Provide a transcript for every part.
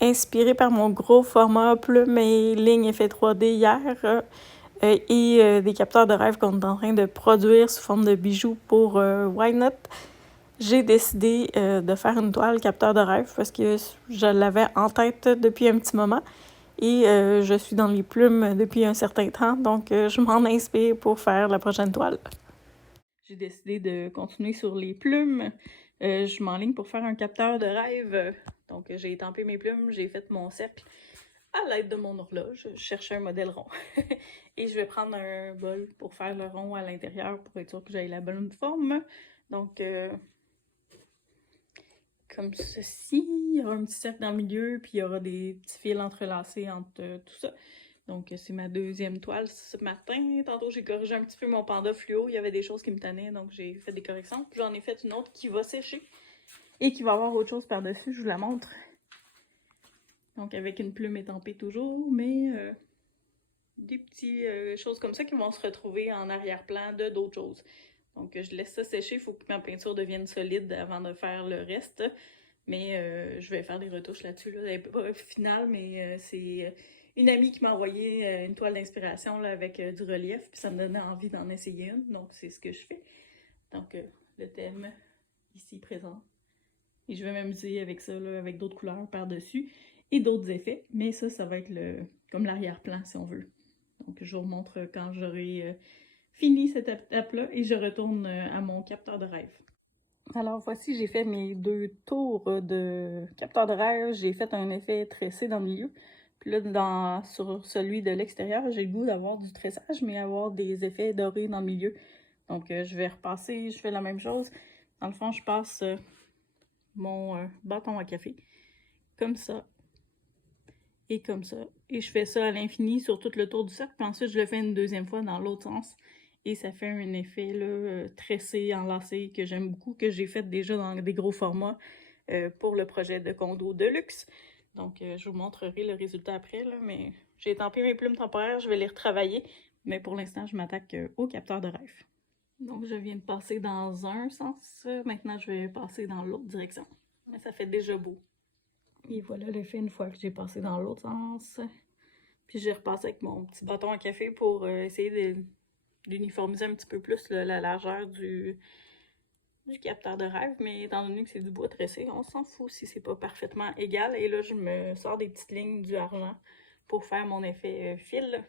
inspirée par mon gros format plume et ligne effet 3D hier et des capteurs de rêve qu'on est en train de produire sous forme de bijoux pour Why Not. J'ai décidé de faire une toile capteur de rêve parce que je l'avais en tête depuis un petit moment et je suis dans les plumes depuis un certain temps, donc je m'en inspire pour faire la prochaine toile. J'ai décidé de continuer sur les plumes. Je m'enligne pour faire un capteur de rêve. Donc j'ai étampé mes plumes, j'ai fait mon cercle à l'aide de mon horloge. Je cherchais un modèle rond. Et je vais prendre un bol pour faire le rond à l'intérieur pour être sûr que j'ai la bonne forme. Donc comme ceci, il y aura un petit cercle dans le milieu, puis il y aura des petits fils entrelacés entre tout ça. Donc c'est ma deuxième toile ce matin. Tantôt j'ai corrigé un petit peu mon panda fluo, il y avait des choses qui me tannaient, donc j'ai fait des corrections. Puis j'en ai fait une autre qui va sécher et qui va avoir autre chose par-dessus, je vous la montre. Donc avec une plume étampée toujours, mais des petites choses comme ça qui vont se retrouver en arrière-plan de d'autres choses. Donc je laisse ça sécher, il faut que ma peinture devienne solide avant de faire le reste. Mais je vais faire des retouches là-dessus. Là. Elle n'est pas finale, mais c'est une amie qui m'a envoyé une toile d'inspiration avec du relief, puis ça me donnait envie d'en essayer une, donc c'est ce que je fais. Donc le thème ici présent. Et je vais m'amuser avec ça, là, avec d'autres couleurs par-dessus et d'autres effets, mais ça va être comme l'arrière-plan si on veut. Donc je vous remontre quand j'aurai fini cette étape-là et je retourne à mon capteur de rêve. Alors voici, j'ai fait mes 2 tours de capteur de rêve. J'ai fait un effet tressé dans le milieu. Puis là, sur celui de l'extérieur, j'ai le goût d'avoir du tressage, mais avoir des effets dorés dans le milieu. Donc je vais repasser, je fais la même chose. Dans le fond, je passe mon bâton à café, comme ça, et comme ça. Et je fais ça à l'infini sur tout le tour du cercle. Puis ensuite, je le fais une deuxième fois dans l'autre sens. Et ça fait un effet là, tressé, enlacé, que j'aime beaucoup, que j'ai fait déjà dans des gros formats pour le projet de condo de luxe. Donc, je vous montrerai le résultat après, là, mais j'ai étampé mes plumes temporaires, je vais les retravailler. Mais pour l'instant, je m'attaque au capteur de rêve. Donc, je viens de passer dans un sens. Maintenant, je vais passer dans l'autre direction. Mais ça fait déjà beau. Et voilà l'effet une fois que j'ai passé dans l'autre sens. Puis j'ai repassé avec mon petit bâton à café pour essayer d'uniformiser un petit peu plus la largeur du capteur de rêve. Mais étant donné que c'est du bois tressé, on s'en fout si c'est pas parfaitement égal. Et là, je me sors des petites lignes du argent pour faire mon effet fil.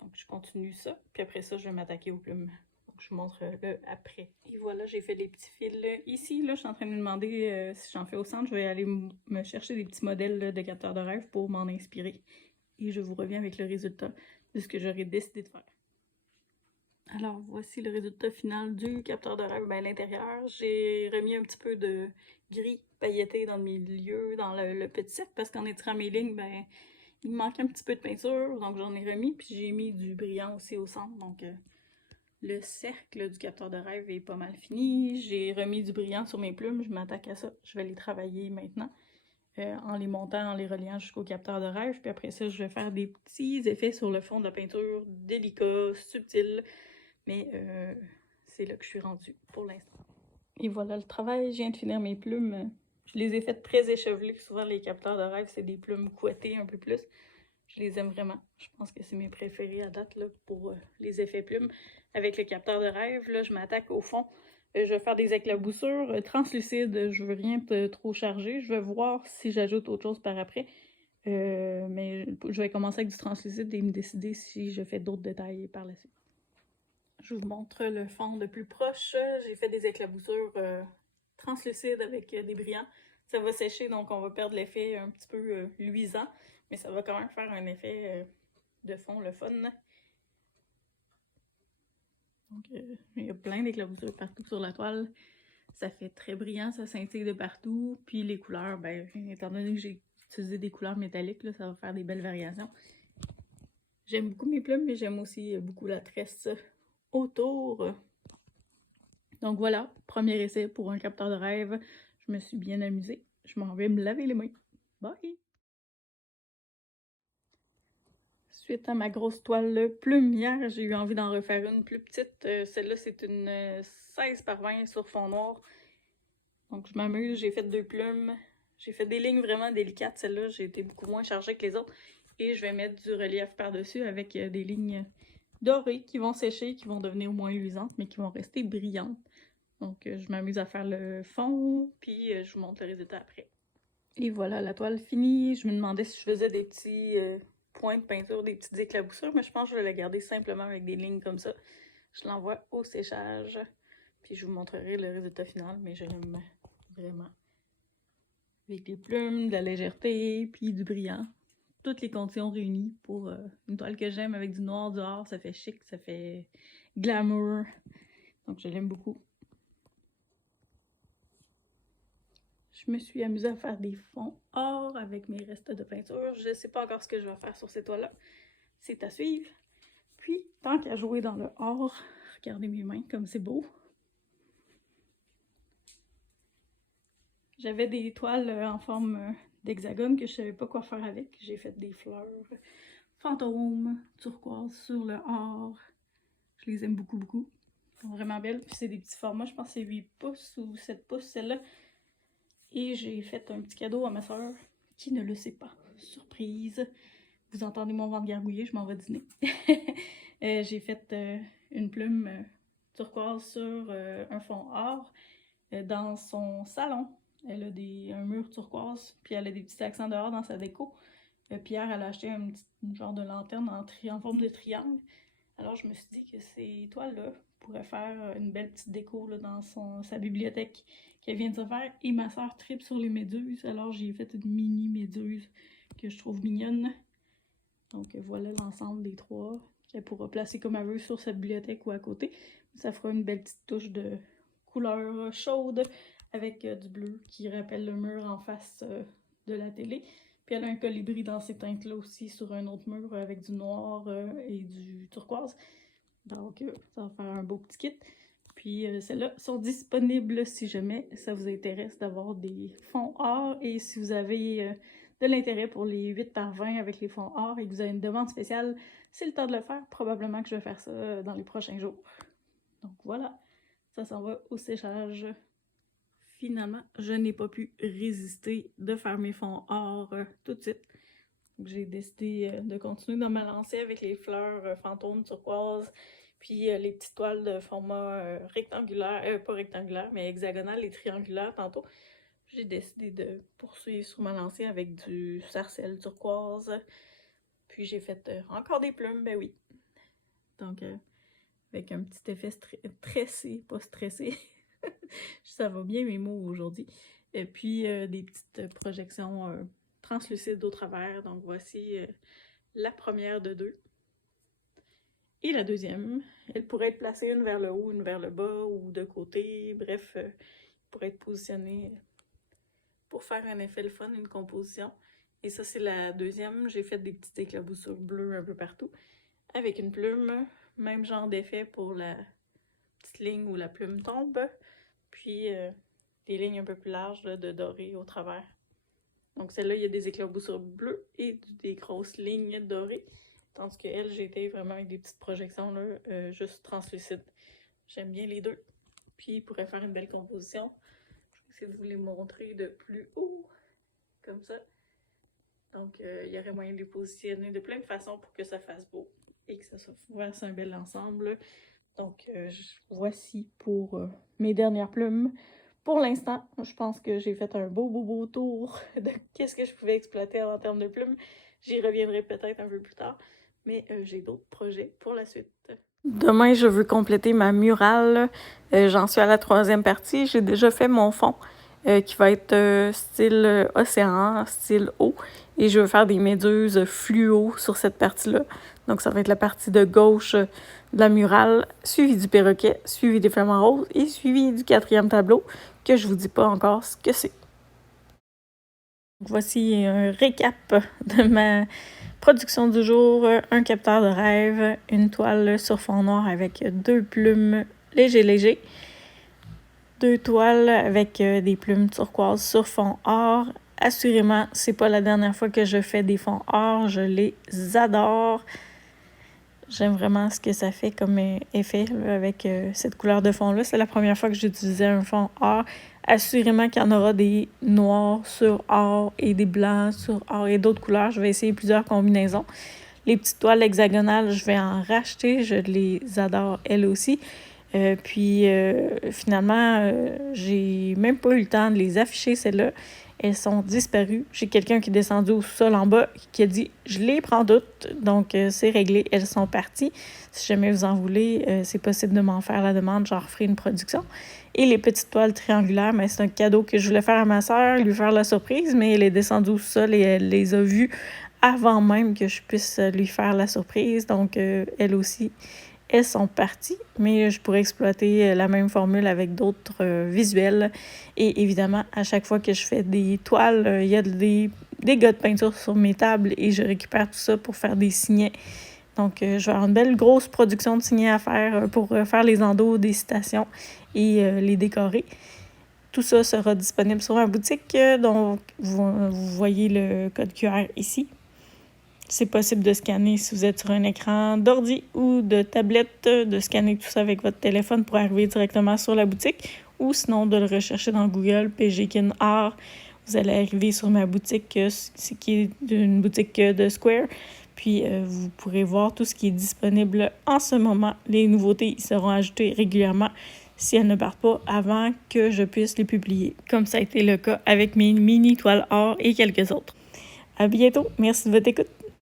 Donc je continue ça. Puis après ça, je vais m'attaquer aux plumes. Donc je vous montre le après. Et voilà, j'ai fait des petits fils ici. Là, je suis en train de me demander si j'en fais au centre. Je vais aller me chercher des petits modèles de capteurs de rêve pour m'en inspirer. Et je vous reviens avec le résultat de ce que j'aurais décidé de faire. Alors, voici le résultat final du capteur de rêve à l'intérieur. J'ai remis un petit peu de gris pailleté dans le milieu, dans le petit cercle, parce qu'en étirant mes lignes, ben, il me manquait un petit peu de peinture, donc j'en ai remis, puis j'ai mis du brillant aussi au centre, donc le cercle du capteur de rêve est pas mal fini. J'ai remis du brillant sur mes plumes, je m'attaque à ça. Je vais les travailler maintenant. En les montant, en les reliant jusqu'au capteur de rêve. Puis après ça, je vais faire des petits effets sur le fond de la peinture, délicats, subtils. Mais c'est là que je suis rendue pour l'instant. Et voilà le travail. Je viens de finir mes plumes. Je les ai faites très échevelées. Souvent, les capteurs de rêve, c'est des plumes couettées un peu plus. Je les aime vraiment. Je pense que c'est mes préférés à date là, pour les effets plumes. Avec le capteur de rêve, là, je m'attaque au fond. Je vais faire des éclaboussures translucides. Je veux rien trop charger. Je vais voir si j'ajoute autre chose par après. Mais je vais commencer avec du translucide et me décider si je fais d'autres détails par la suite. Je vous montre le fond de plus proche. J'ai fait des éclaboussures translucides avec des brillants. Ça va sécher, donc on va perdre l'effet un petit peu luisant, mais ça va quand même faire un effet de fond, le fun. Donc, il y a plein d'éclaboussures partout sur la toile. Ça fait très brillant, ça scintille de partout. Puis les couleurs, ben, étant donné que j'ai utilisé des couleurs métalliques, là, ça va faire des belles variations. J'aime beaucoup mes plumes, mais j'aime aussi beaucoup la tresse autour. Donc voilà, premier essai pour un capteur de rêve. Je me suis bien amusée. Je m'en vais me laver les mains. Bye! Suite à ma grosse toile plume hier, j'ai eu envie d'en refaire une plus petite. Celle-là, c'est une 16 par 20 sur fond noir. Donc je m'amuse, j'ai fait 2 plumes. J'ai fait des lignes vraiment délicates. Celle-là, j'ai été beaucoup moins chargée que les autres. Et je vais mettre du relief par-dessus avec des lignes dorées qui vont sécher, qui vont devenir moins luisantes, mais qui vont rester brillantes. Donc, je m'amuse à faire le fond, puis je vous montre le résultat après. Et voilà, la toile finie. Je me demandais si je faisais des petits points de peinture, des petites éclaboussures, mais je pense que je vais la garder simplement avec des lignes comme ça. Je l'envoie au séchage, puis je vous montrerai le résultat final, mais je l'aime vraiment. Avec des plumes, de la légèreté, puis du brillant. Toutes les conditions réunies pour une toile que j'aime avec du noir dehors. Ça fait chic, ça fait glamour. Donc, je l'aime beaucoup. Je me suis amusée à faire des fonds or avec mes restes de peinture. Je ne sais pas encore ce que je vais faire sur ces toiles-là. C'est à suivre. Puis, tant qu'à jouer dans le or, regardez mes mains comme c'est beau. J'avais des toiles en forme d'hexagone que je savais pas quoi faire avec. J'ai fait des fleurs fantômes, turquoise sur le or. Je les aime beaucoup, beaucoup. Elles sont vraiment belles. Puis c'est des petits formats, je pense que c'est 8 pouces ou 7 pouces celle-là. Et j'ai fait un petit cadeau à ma soeur qui ne le sait pas. Surprise! Vous entendez mon ventre gargouiller, je m'en vais dîner. J'ai fait une plume turquoise sur un fond or dans son salon. Elle a un mur turquoise, puis elle a des petits accents dehors dans sa déco. Pierre, elle a acheté un petit genre de lanterne en forme de triangle. Alors, je me suis dit que ces toiles-là pourraient faire une belle petite déco là, dans sa bibliothèque qu'elle vient de se faire. Et ma soeur tripe sur les méduses, alors j'ai fait une mini méduse que je trouve mignonne. Donc, voilà l'ensemble des trois qu'elle pourra placer comme elle veut sur sa bibliothèque ou à côté. Ça fera une belle petite touche de couleur chaude avec du bleu qui rappelle le mur en face de la télé. Puis elle a un colibri dans ces teintes-là aussi sur un autre mur avec du noir et du turquoise. Donc ça va faire un beau petit kit. Puis celles-là sont disponibles si jamais ça vous intéresse d'avoir des fonds or. Et si vous avez de l'intérêt pour les 8 par 20 avec les fonds or et que vous avez une demande spéciale, c'est le temps de le faire. Probablement que je vais faire ça dans les prochains jours. Donc voilà, ça s'en va au séchage. Finalement, je n'ai pas pu résister de faire mes fonds or tout de suite. J'ai décidé de continuer dans ma lancée avec les fleurs fantômes turquoise, puis les petites toiles de format rectangulaire, pas rectangulaire, mais hexagonal et triangulaire tantôt. J'ai décidé de poursuivre sur ma lancée avec du sarcelle turquoise. Puis j'ai fait encore des plumes, ben oui. Donc, avec un petit effet tressé, pas stressé. Ça va bien mes mots aujourd'hui. Et puis des petites projections translucides au travers. Donc voici la première de deux. Et la deuxième, elle pourrait être placée une vers le haut, une vers le bas ou de côté. Bref, pourrait être positionnée pour faire un effet le fun, une composition. Et ça, c'est la deuxième. J'ai fait des petites éclaboussures bleues un peu partout avec une plume. Même genre d'effet pour la petite ligne où la plume tombe. Puis des lignes un peu plus larges là, de doré au travers. Donc celle-là, il y a des éclaboussures bleues et des grosses lignes dorées. Tandis que elle, j'ai été vraiment avec des petites projections là, juste translucides. J'aime bien les deux. Puis pourrait faire une belle composition. Je vais essayer de vous les montrer de plus haut. Comme ça. Donc il y aurait moyen de les positionner de plein de façons pour que ça fasse beau. Et que ça fasse un bel ensemble. Donc, voici pour mes dernières plumes. Pour l'instant, je pense que j'ai fait un beau tour de qu'est-ce que je pouvais exploiter en termes de plumes. J'y reviendrai peut-être un peu plus tard, mais j'ai d'autres projets pour la suite. Demain, je veux compléter ma murale. J'en suis à la 3e partie. J'ai déjà fait mon fond qui va être style océan, style eau. Et je veux faire des méduses fluo sur cette partie-là. Donc, ça va être la partie de gauche de la murale, suivi du perroquet, suivi des flamants roses et suivi du 4e tableau, que je vous dis pas encore ce que c'est. Voici un récap de ma production du jour. Un capteur de rêve, une toile sur fond noir avec 2 plumes léger. 2 toiles avec des plumes turquoise sur fond or. Assurément, c'est pas la dernière fois que je fais des fonds or. Je les adore. J'aime vraiment ce que ça fait comme effet là, avec cette couleur de fond-là. C'est la première fois que j'utilisais un fond or assurément qu'il y en aura des noirs sur or et des blancs sur or et d'autres couleurs. Je vais essayer plusieurs combinaisons. Les petites toiles hexagonales, je vais en racheter. Je les adore, elles aussi. Finalement, j'ai même pas eu le temps de les afficher, celles-là. Elles sont disparues. J'ai quelqu'un qui est descendu au sol en bas qui a dit « Je les prends toutes. » Donc, c'est réglé. Elles sont parties. Si jamais vous en voulez, c'est possible de m'en faire la demande. J'en referai une production. Et les petites toiles triangulaires, mais c'est un cadeau que je voulais faire à ma sœur, lui faire la surprise, mais elle est descendue au sol et elle les a vues avant même que je puisse lui faire la surprise. Donc, elle aussi, elles sont parties, mais je pourrais exploiter la même formule avec d'autres visuels. Et évidemment, à chaque fois que je fais des toiles, il y a des gars de peinture sur mes tables et je récupère tout ça pour faire des signets. Donc, je vais avoir une belle grosse production de signets à faire pour faire les endos des citations et les décorer. Tout ça sera disponible sur ma boutique, donc vous voyez le code QR ici. C'est possible de scanner si vous êtes sur un écran d'ordi ou de tablette, de scanner tout ça avec votre téléphone pour arriver directement sur la boutique, ou sinon de le rechercher dans Google, PGkin Art. Vous allez arriver sur ma boutique, qui est une boutique de Square. Puis vous pourrez voir tout ce qui est disponible en ce moment. Les nouveautés seront ajoutées régulièrement si elles ne partent pas avant que je puisse les publier, comme ça a été le cas avec mes mini toiles or et quelques autres. À bientôt, merci de votre écoute.